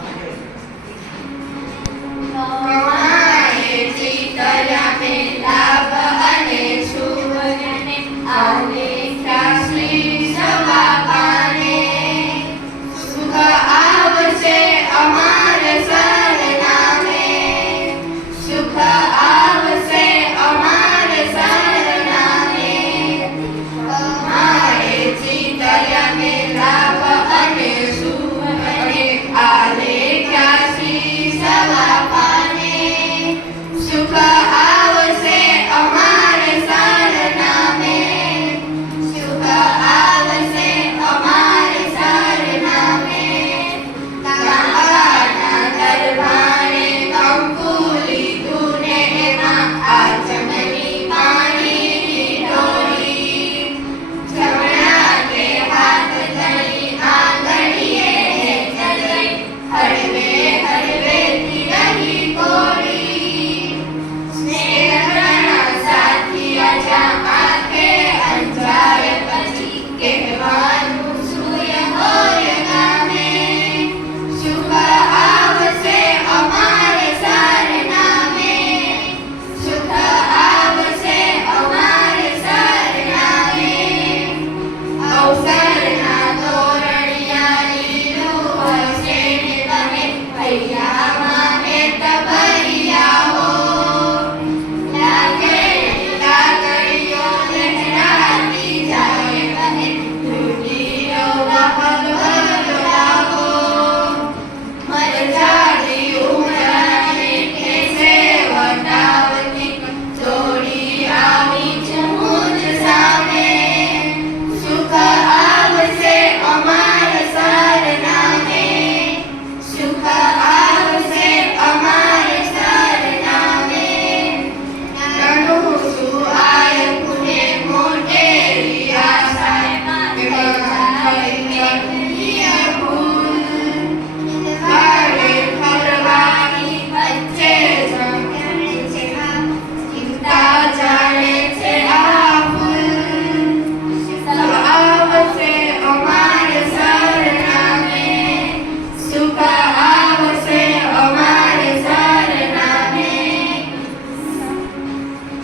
Sana gelsin.